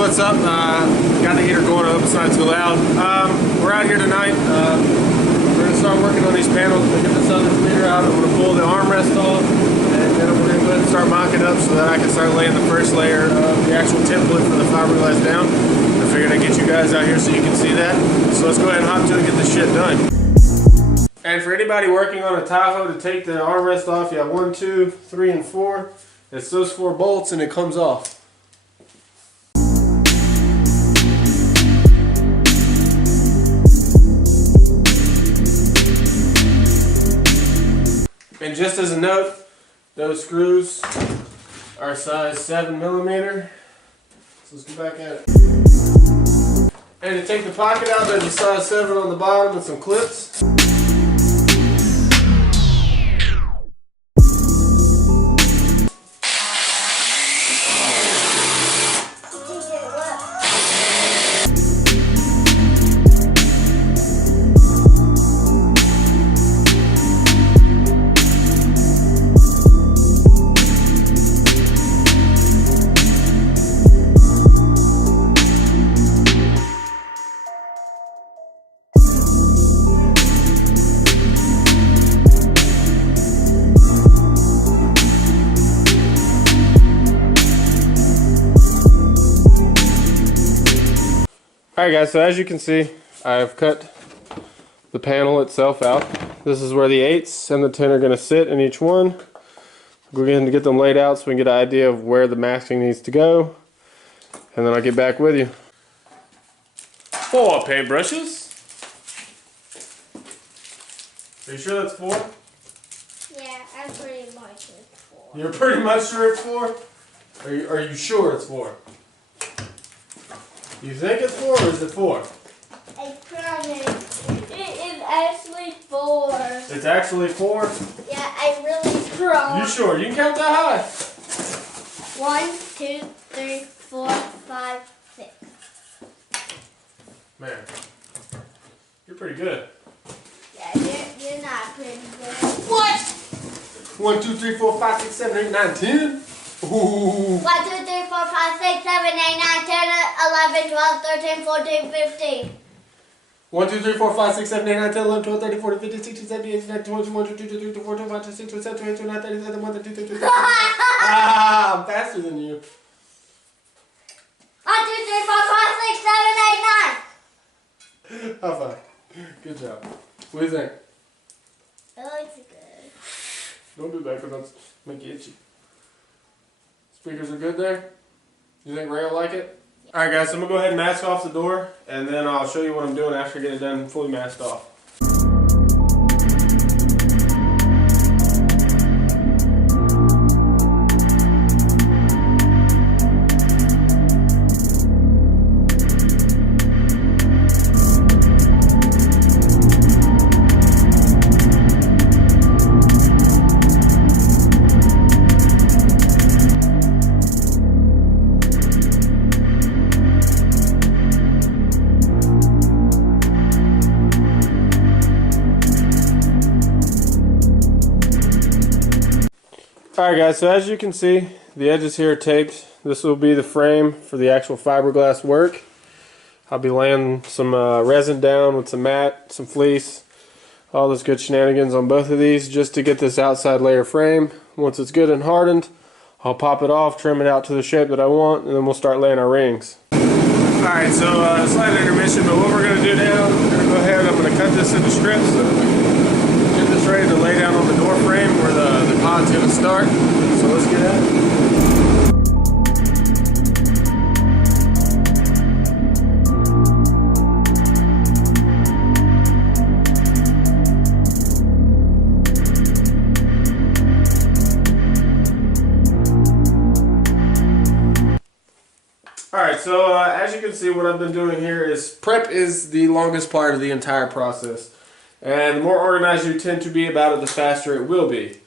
what's up. Got the heater going up, it's not too loud. We're out here tonight. We're going to start working on these panels. We're going to get this other heater out. I'm going to pull the armrest off, and then we're going to go ahead and start mocking up so that I can start laying the first layer of the actual template for the fiberglass down. I figured I'd get you guys out here so you can see that. So let's go ahead and hop to it and get this shit done. And for anybody working on a Tahoe, to take the armrest off, you have 1, 2, 3, and 4. It's those 4 bolts and it comes off. And just as a note, those screws are size 7mm. So let's go back at it. And to take the pocket out, there's a size 7 on the bottom and some clips. Alright guys, so as you can see, I've cut the panel itself out. This is where the 8s and the 10 are going to sit in each one. We're going to get them laid out so we can get an idea of where the masking needs to go. And then I'll get back with you. 4 paintbrushes. Are you sure that's 4? Yeah, I'm pretty much it's 4. You're pretty much sure it's 4? Are you sure it's 4? You think it's 4 or is it 4? I promise. It is actually 4. It's actually 4? Yeah, I really promise. You sure? You can count that high. 1, 2, 3, 4, 5, 6. Man, you're pretty good. Yeah, you're not pretty good. What? 1, 2, 3, 4, 5, 6, 7, 8, 9, 10. Ooh. 1, 2, 3, 4, 5, 6, 7, 8, 9, 10, 11, 12, 13, 14, 15. 1, 2, 3, 4, 5, 6, 7, 8, 9, 10, 11, 12, 13, 14, 15, 16, 17, 18, 19, 20, 21, 22, 23, 24, 25, 26, 27, 28, 29, 30, 31, 32, 33, 34. Ah, I'm faster than you. 1, 2, 3, 4, 5, 6, 7, 8, 9. High five. Good job. What do you think? It looks good. Don't do that because that's make you itchy. Speakers are good there? You think Ray will like it? Yeah. Alright guys, so I'm going to go ahead and mask off the door and then I'll show you what I'm doing after I get it done fully masked off. Alright guys, so as you can see, the edges here are taped. This will be the frame for the actual fiberglass work. I'll be laying some resin down with some mat, some fleece, all those good shenanigans on both of these just to get this outside layer frame. Once it's good and hardened, I'll pop it off, trim it out to the shape that I want, and then we'll start laying our rings. Alright, so slight intermission, but what we're going to do now, we're going to go ahead, I'm going to cut this into strips so that we can get this ready to lay down on the door frame where the pod's going to start. So let's get at it. Alright, so as you can see, what I've been doing here is prep is the longest part of the entire process. And the more organized you tend to be about it, the faster it will be.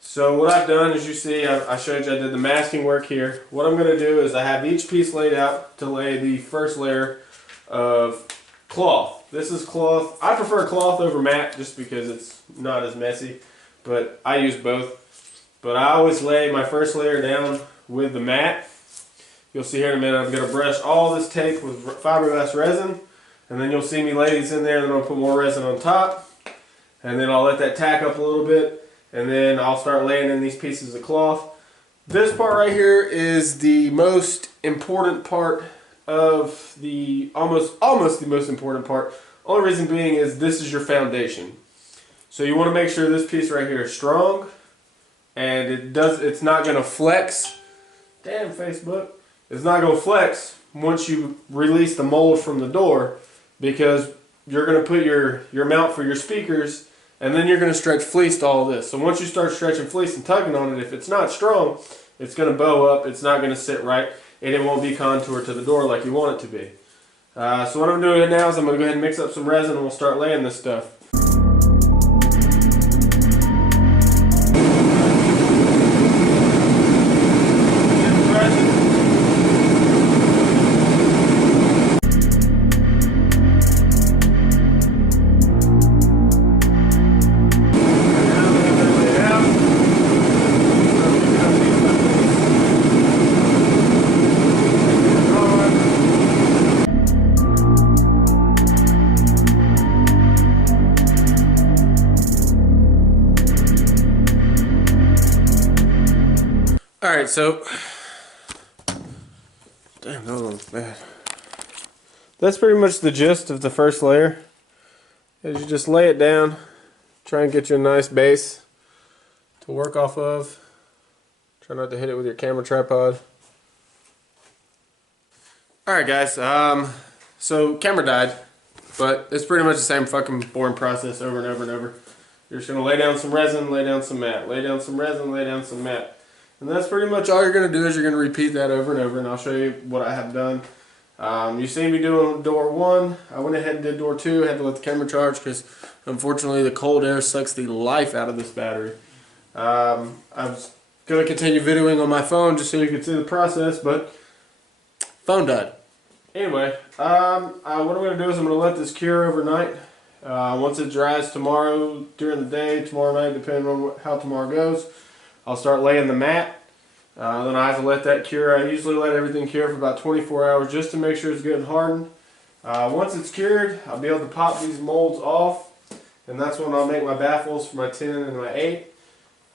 So what I've done, as you see, I showed you I did the masking work here. What I'm going to do is I have each piece laid out to lay the first layer of cloth. This is cloth. I prefer cloth over mat just because it's not as messy, but I use both. But I always lay my first layer down with the mat. You'll see here in a minute I'm going to brush all this tape with fiberglass resin, and then you'll see me lay these in there, and then I'll put more resin on top, and then I'll let that tack up a little bit, and then I'll start laying in these pieces of cloth. This part right here is the most important part of the, almost the most important part. Only reason being is this is your foundation. So you want to make sure this piece right here is strong, and it's not going to flex. Damn, Facebook. It's not going to flex once you release the mold from the door, because you're going to put your mount for your speakers, and then you're going to stretch fleece to all this. So once you start stretching fleece and tugging on it, if it's not strong, it's going to bow up, it's not going to sit right, and it won't be contoured to the door like you want it to be. So what I'm doing now is I'm going to go ahead and mix up some resin, and we'll start laying this stuff. Alright, so damn, that one's bad. That's pretty much the gist of the first layer. Is you just lay it down, try and get you a nice base to work off of. Try not to hit it with your camera tripod. Alright guys, so camera died, but it's pretty much the same fucking boring process over and over and over. You're just gonna lay down some resin, lay down some mat, lay down some resin, lay down some mat. And that's pretty much all you're going to do, is you're going to repeat that over and over, and I'll show you what I have done. You see me doing door 1. I went ahead and did door 2. I had to let the camera charge because unfortunately the cold air sucks the life out of this battery. I was going to continue videoing on my phone just so you could see the process, but phone died. Anyway, what I'm going to do is I'm going to let this cure overnight. Once it dries tomorrow during the day, tomorrow night, depending on how tomorrow goes, I'll start laying the mat. Then I have to let that cure. I usually let everything cure for about 24 hours just to make sure it's good and hardened. Once it's cured, I'll be able to pop these molds off, and that's when I'll make my baffles for my 10 and my 8.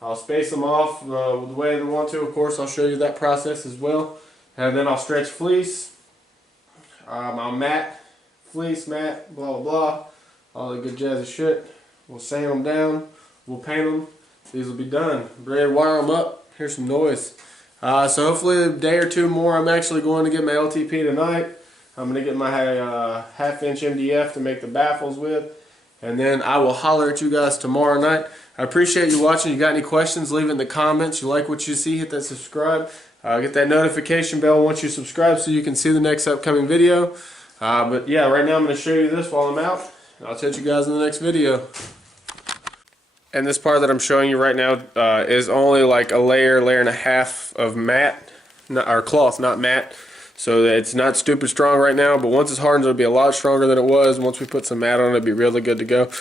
I'll space them off the way I want to. Of course, I'll show you that process as well. And then I'll stretch fleece. I'll mat, fleece, mat, blah, blah, blah. All the good jazzy shit. We'll sand them down. We'll paint them. These will be done. I'm ready to wire them up. Here's some noise. So hopefully a day or two more. I'm actually going to get my LTP tonight. I'm going to get my half-inch MDF to make the baffles with. And then I will holler at you guys tomorrow night. I appreciate you watching. You got any questions, leave it in the comments. You like what you see, hit that subscribe. Get that notification bell once you subscribe so you can see the next upcoming video. But yeah, right now I'm going to show you this while I'm out. I'll catch you guys in the next video. And this part that I'm showing you right now is only like a layer and a half of mat, or cloth, not mat. So it's not stupid strong right now, but once it's hardened, it'll be a lot stronger than it was. Once we put some mat on it, it'll be really good to go.